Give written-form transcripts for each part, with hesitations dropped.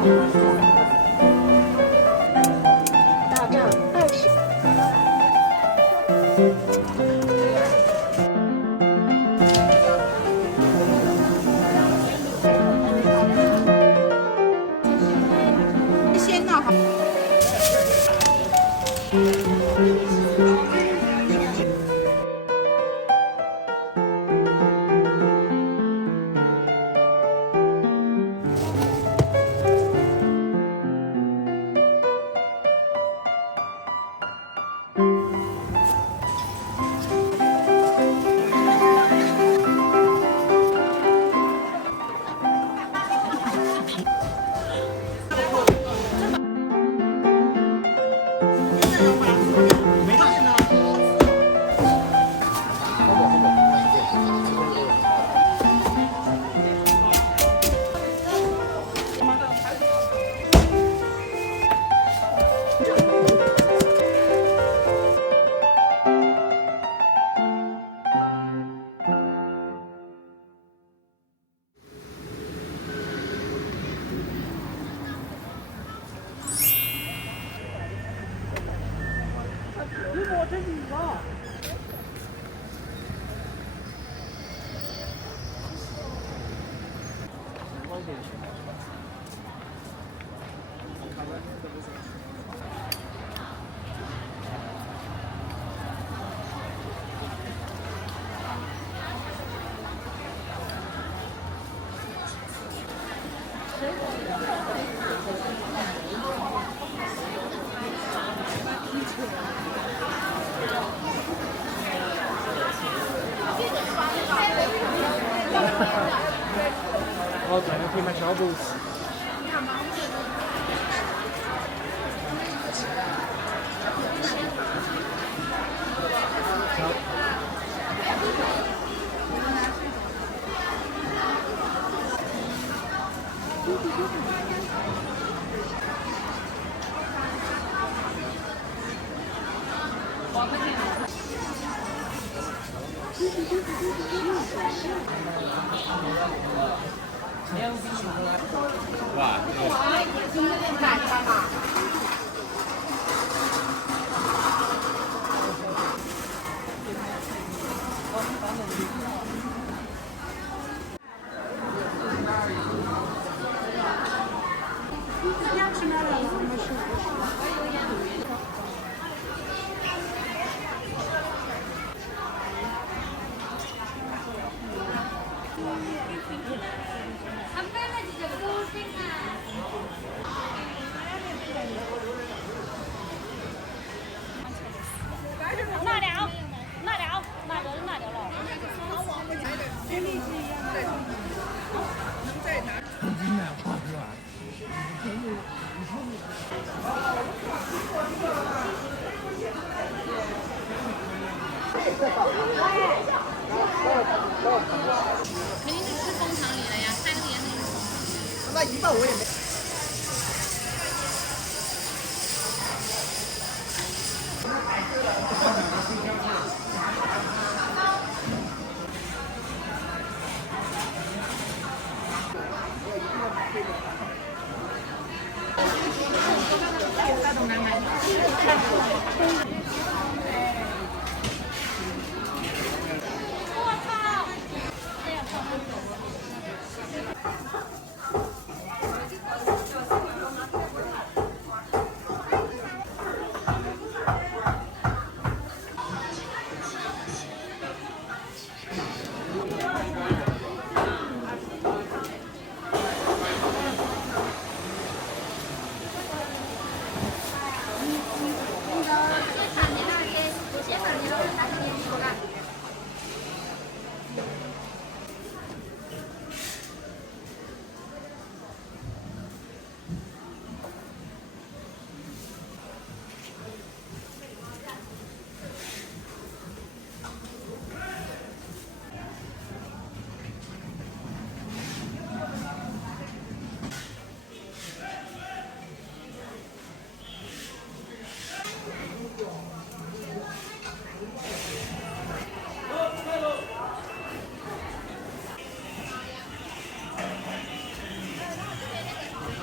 到站20。鲜的好。我转个可以买小布吃。哇！肯定是吃蜂场里了呀，开那个盐那个。那一半我也没。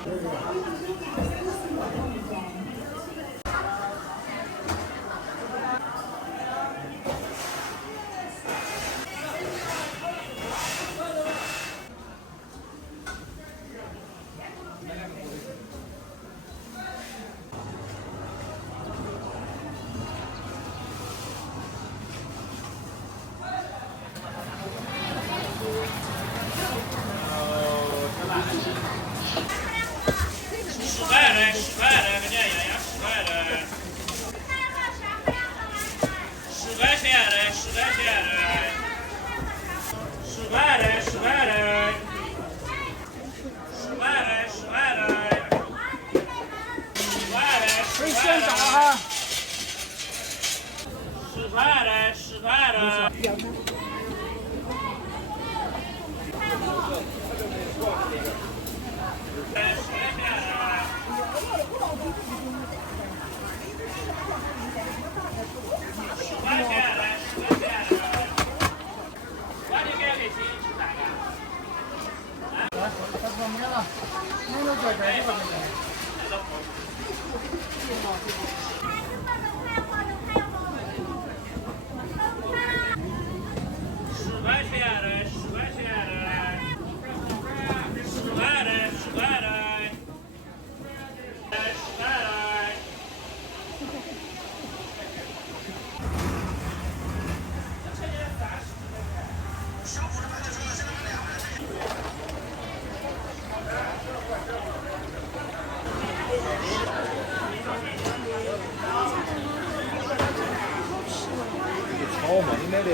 炒嘛，你买的。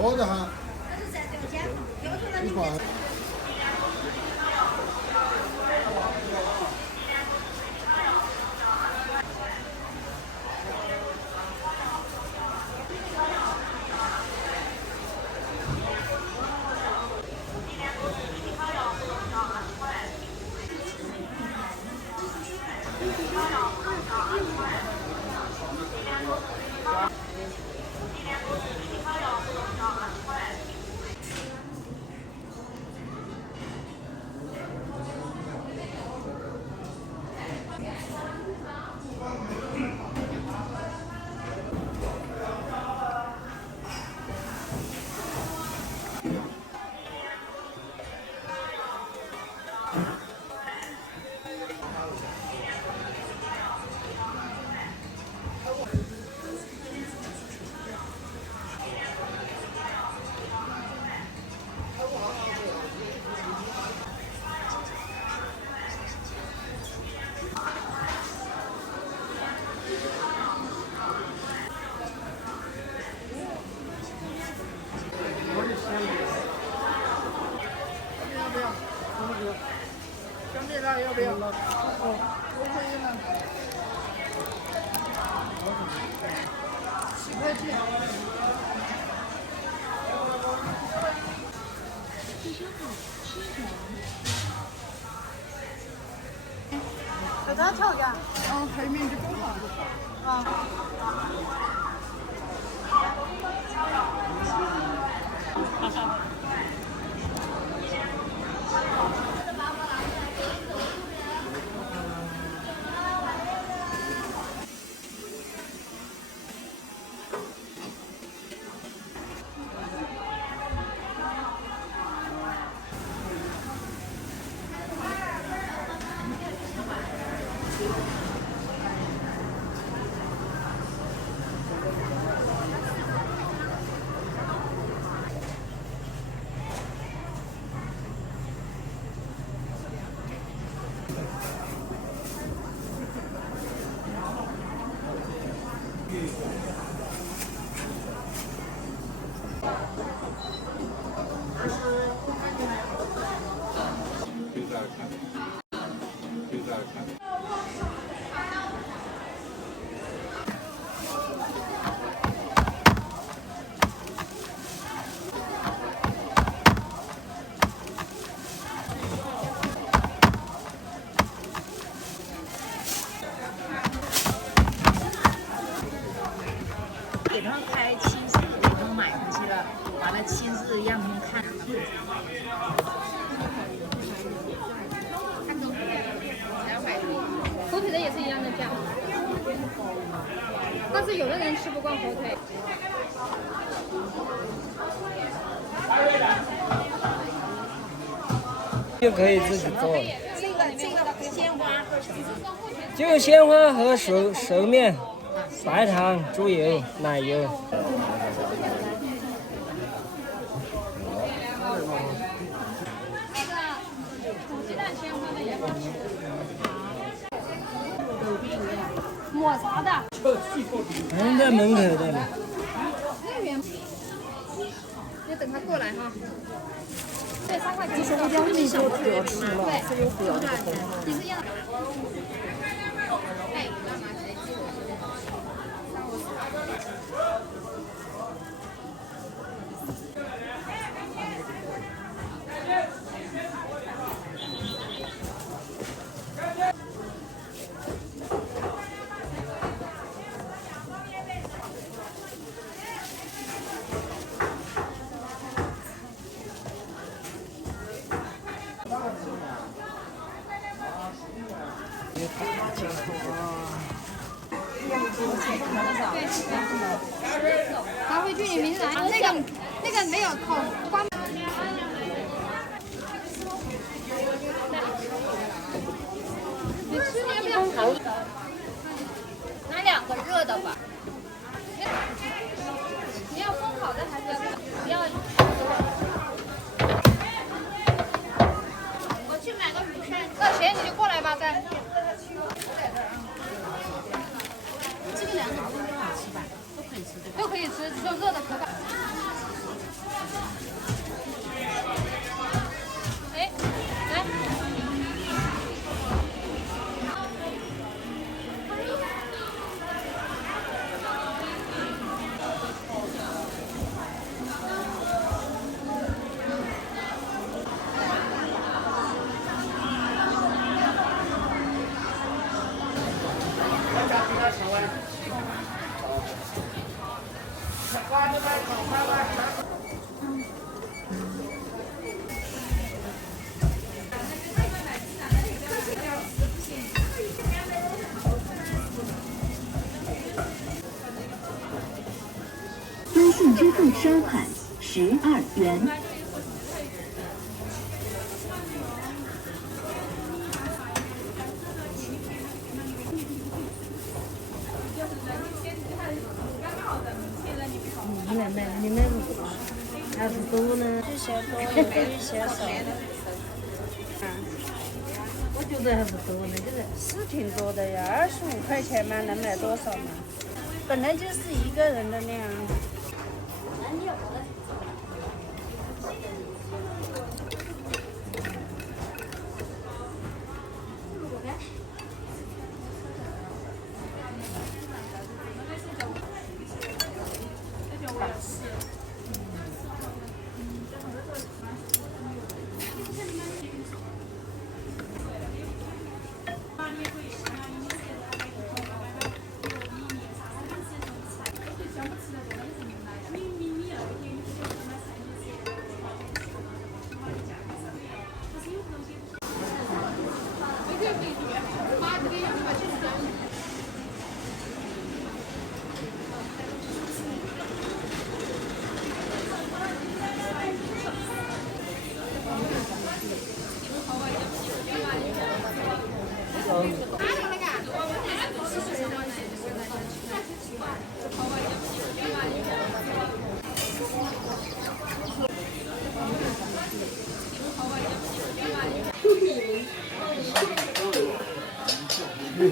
好的哈。一管。单调价。后面就更好。啊。给他们开亲子，给他们买回去了，完了亲自让他们看。火腿的也是一样的价，但是有的人吃不惯火腿。就可以自己做，这个鲜花和什么？就鲜花和熟面、白糖、猪油、奶油。那个煮鸡蛋鲜花的也好吃。抹茶的。在门口的。那边。你等他过来哈。这3块钱。就是我家里就不要吃了，所以我不要这个风。你是要？拿回去你名字拿，那个没有扣关。你吃要不要？拿2个热的吧。你要封好的还是不要？我去买个鱼扇。那行你就过来吧，再。这个2种都很好吃吧？都可以吃对吧？都可以吃，只有热的可把。哎，来。微信支付收款12元。你们还是多呢？有些多，有些少。我觉得还是多呢，是挺多的呀，25块钱嘛，能买多少嘛？本来就是1个人的量。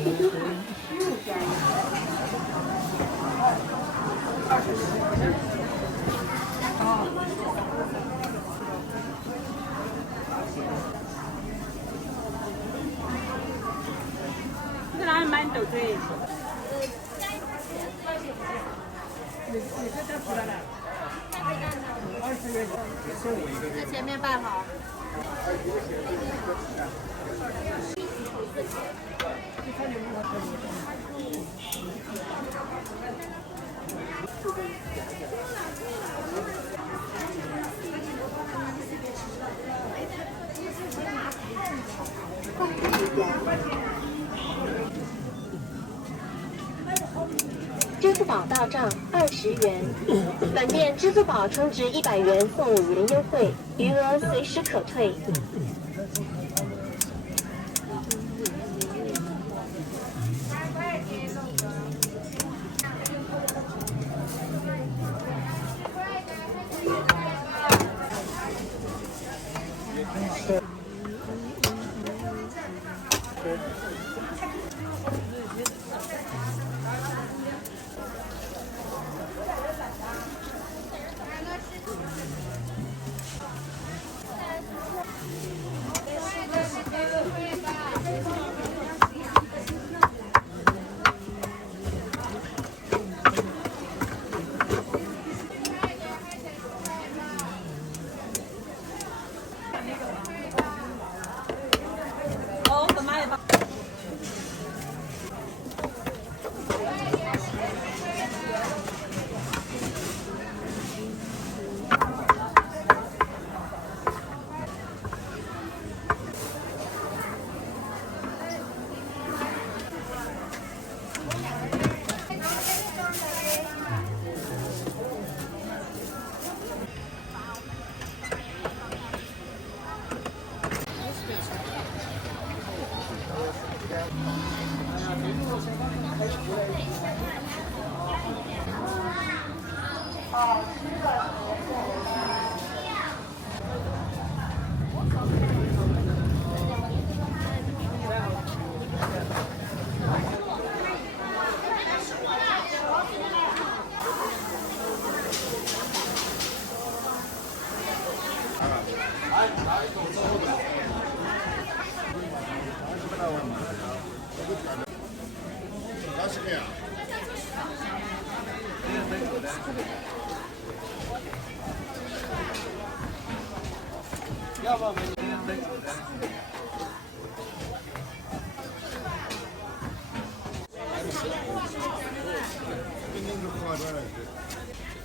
你在哪里买豆子？在前面办好。支付宝到账20元，本店支付宝充值100元送5元优惠，余额随时可退。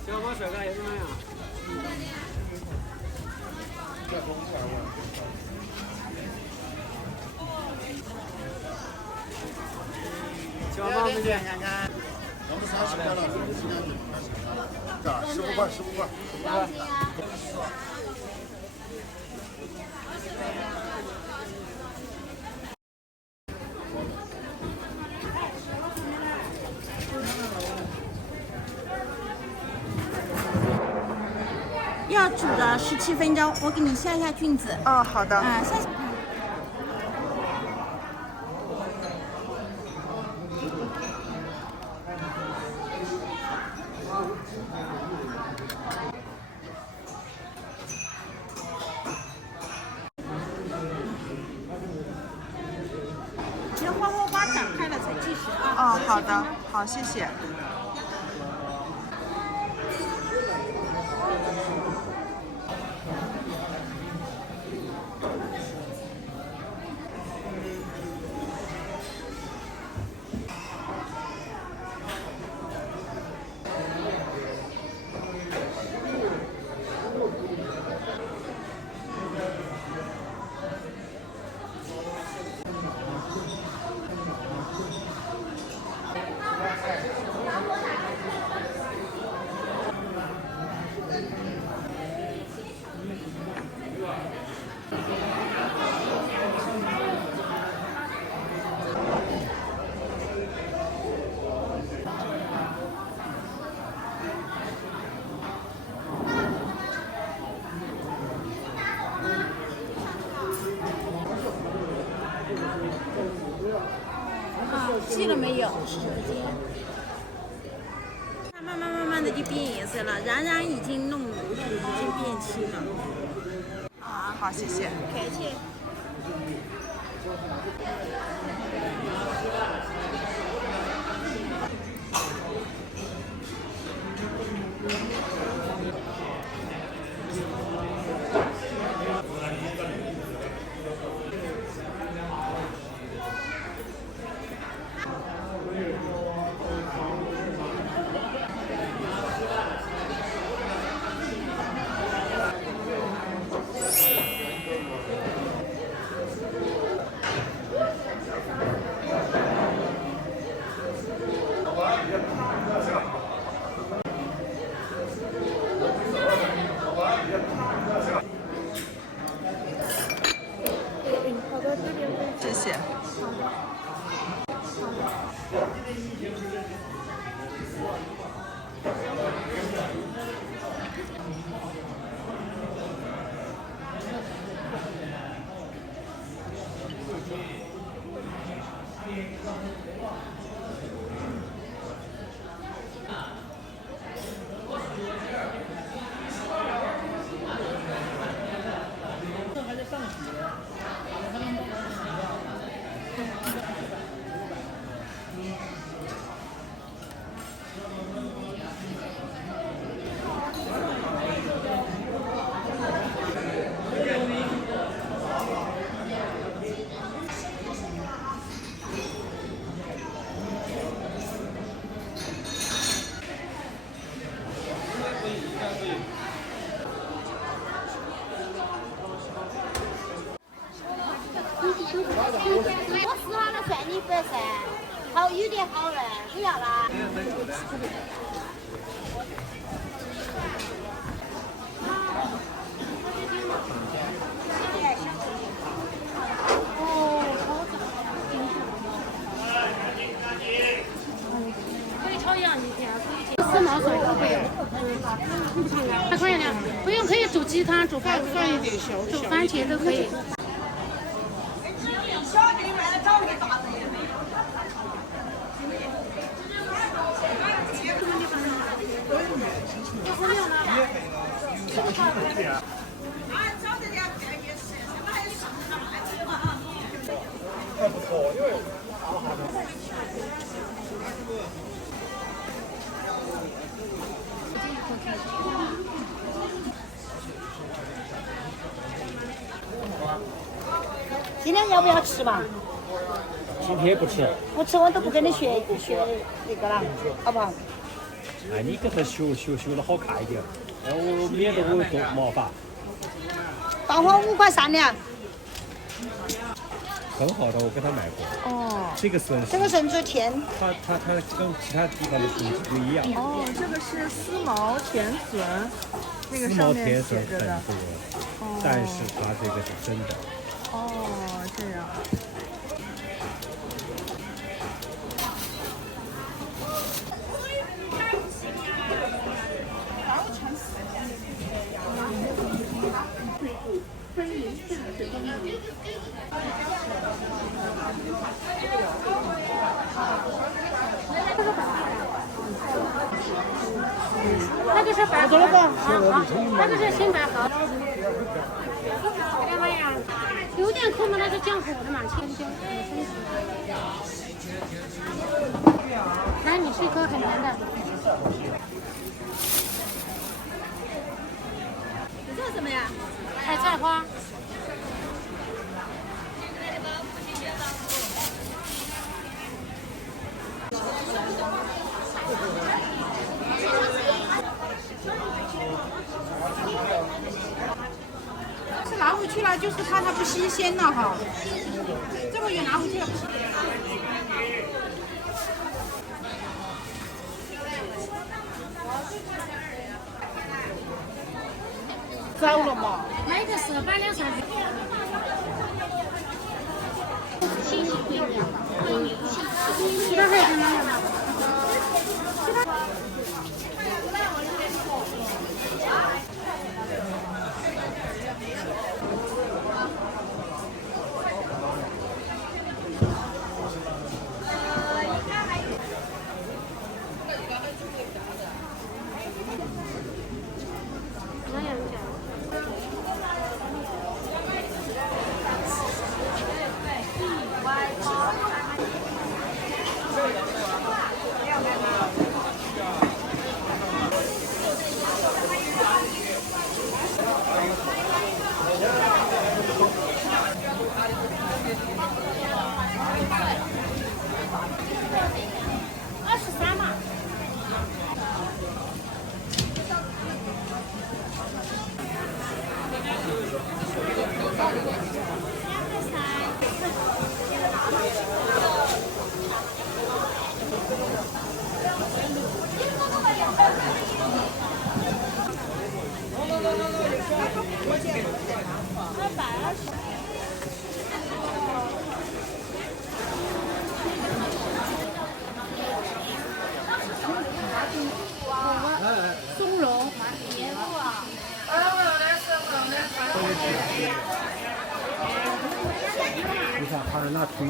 小马帅哥也是那样。小马们去看看。我们30块了，这儿15块，15块。要煮的17分钟，我给你下一下菌子。哦，好的。下。你的花花花展开了才计时啊。哦，好的，好，谢谢。漆了没有？它慢慢的就变颜色了，然已经变漆了。啊，好，谢谢。客气。谢谢。我试好了算你100噻，好有点好了，不要啦。可以炒洋芋片，可以4毛算都可以。还可以呢，不用可以煮鸡汤、煮番煮番茄都可以。还不错，因为今天要不要吃嘛？今天不吃。不吃我都不跟你学那个了，好不好？哎，你给他修得好看一点，我免得我多麻烦。到货5块3两。很好的，我跟他买过。哦。这个笋这个笋子甜。它跟其他地方的笋不一样。哦，这个是4毛甜笋，那个上面写着的。但是它这个是真的。哦，这样。那个是白盒，那个是新白盒。干嘛呀？有点苦嘛，那是降火的嘛，清。来，你吃一颗很甜的。这是什么呀？海菜花。是拿回去了，就是怕它不新鲜了哈。这个也拿回去了。糟了嘛？买个10块2、3块。其他还有什么样的？松茸。你看他是拿腿。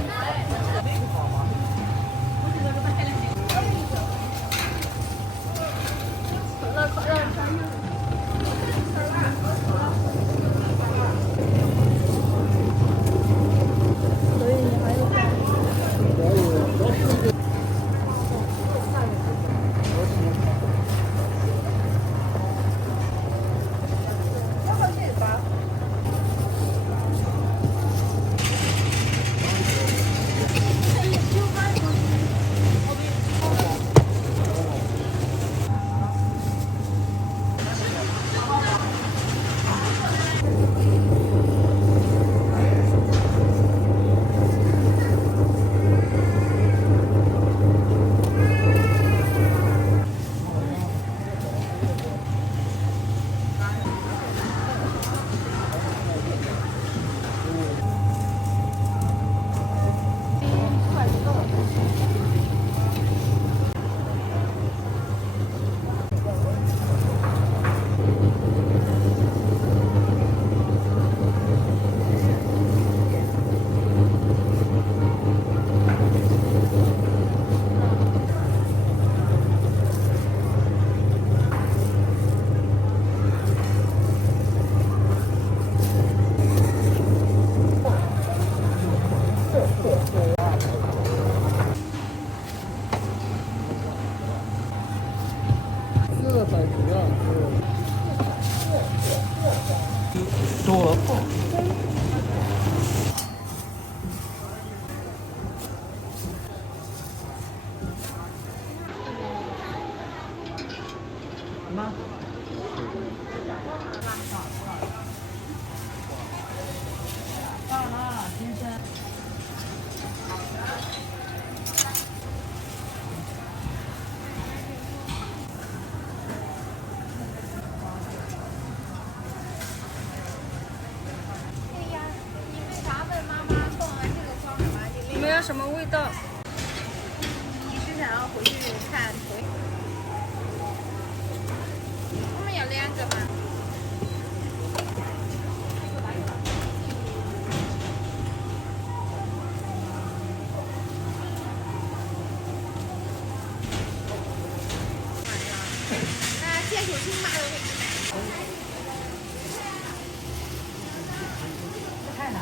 你们要什么味道？你是想要回去看腿？我们要2个吗？那剑手青马的位置。太难了。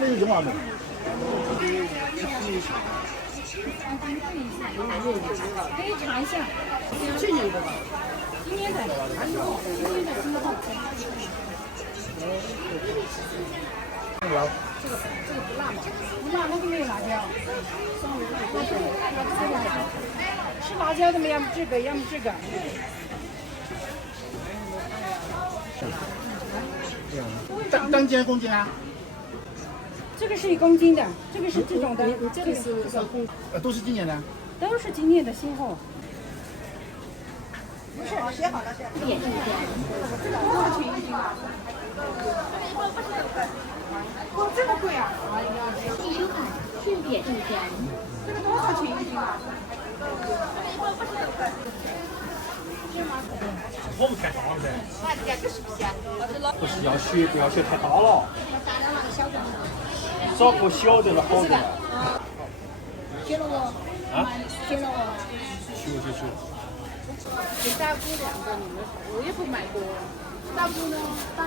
这里有嘛没？可以尝一下，去年的吧，今年的，今年的真的好吃。这个不辣吗？不辣，那个没有辣椒。吃辣椒的，要么这个，要么这个。当斤公斤啊？这个是1公斤的，这个是这种的，这个是都是今年的。都是今年的新货。不是，写好了，写好了。点1点。这个多少钱1斤啊？哇，这么贵啊！易收款，顺点1点。这个多少钱1斤啊？我们太大了噻。那这个是不是啊？不是要学，不要学太大了。找个小的了，好的。学了我。啊？学了我。学。给大姑2个，你们我也不买多。大姑呢？大。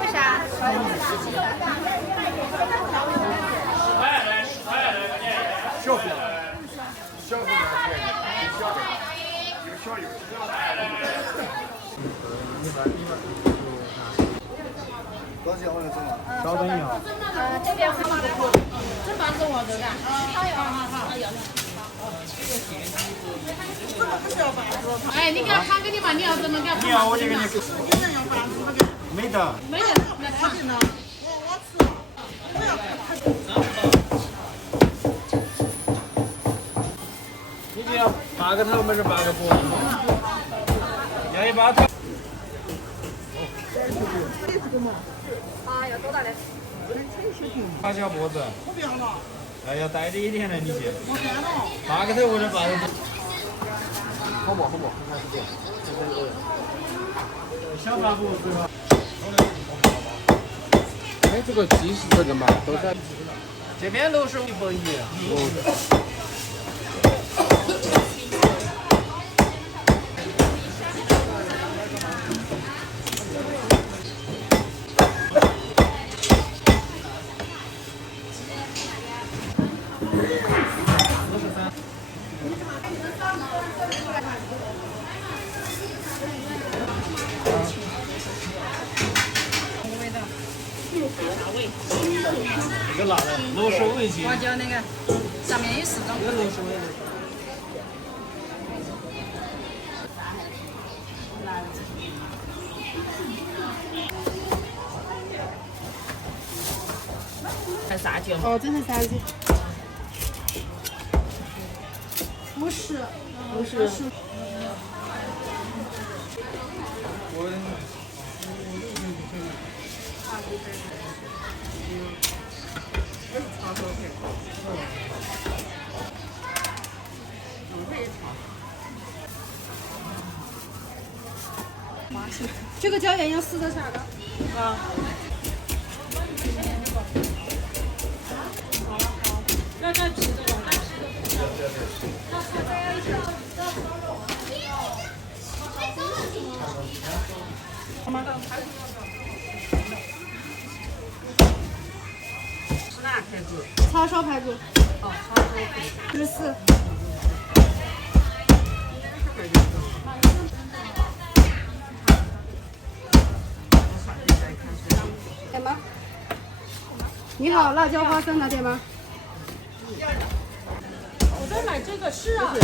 为啥？小份的，小份的，小的，有小有多少钱我来整了？稍等一下。这边会吗？这房子我的的。哎，你给他看给你嘛，你要怎么给他看？你要我就给你。没得。没得，来看。你就要8个头，没是8个脖子。要1把头。要多大的8小脖子。我不要了。哎，要带着一点的你去。我不要了。8个头或者8个头。好不？小8脖子吧。哎，这个鸡是这个嘛，都在。这边都是1分1。这个辣的，螺蛳味精。花椒那个上面有4种。这个螺蛳味。还啥酒？哦，这是啥子？不是。这个椒盐要4个啥的？啊。要带皮的，带皮的。好吗？吃哪排骨？叉烧排骨。哦，叉烧排骨。14。点吗？你好，辣椒花生拿点吗？我在买这个是啊。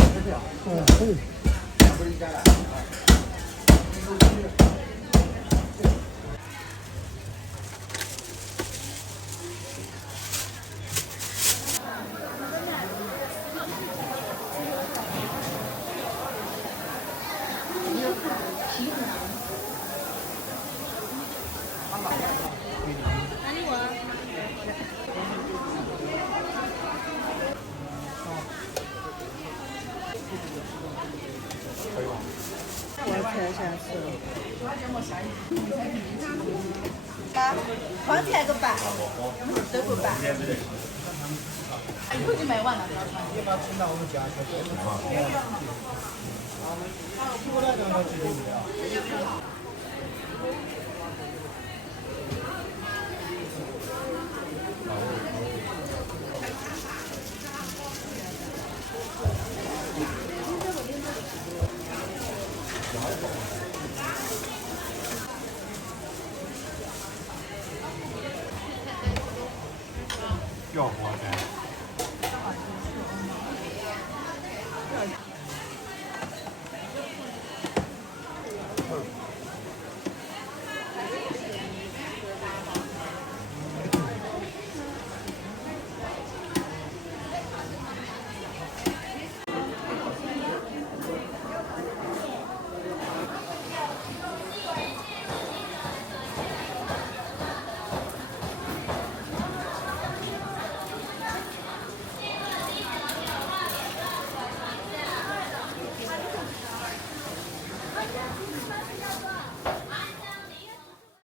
我猜下次。爸，方菜个拌，都不拌。一口就卖完了，不要穿。你把听到我们家去做什么？出来两个几斤的？要不？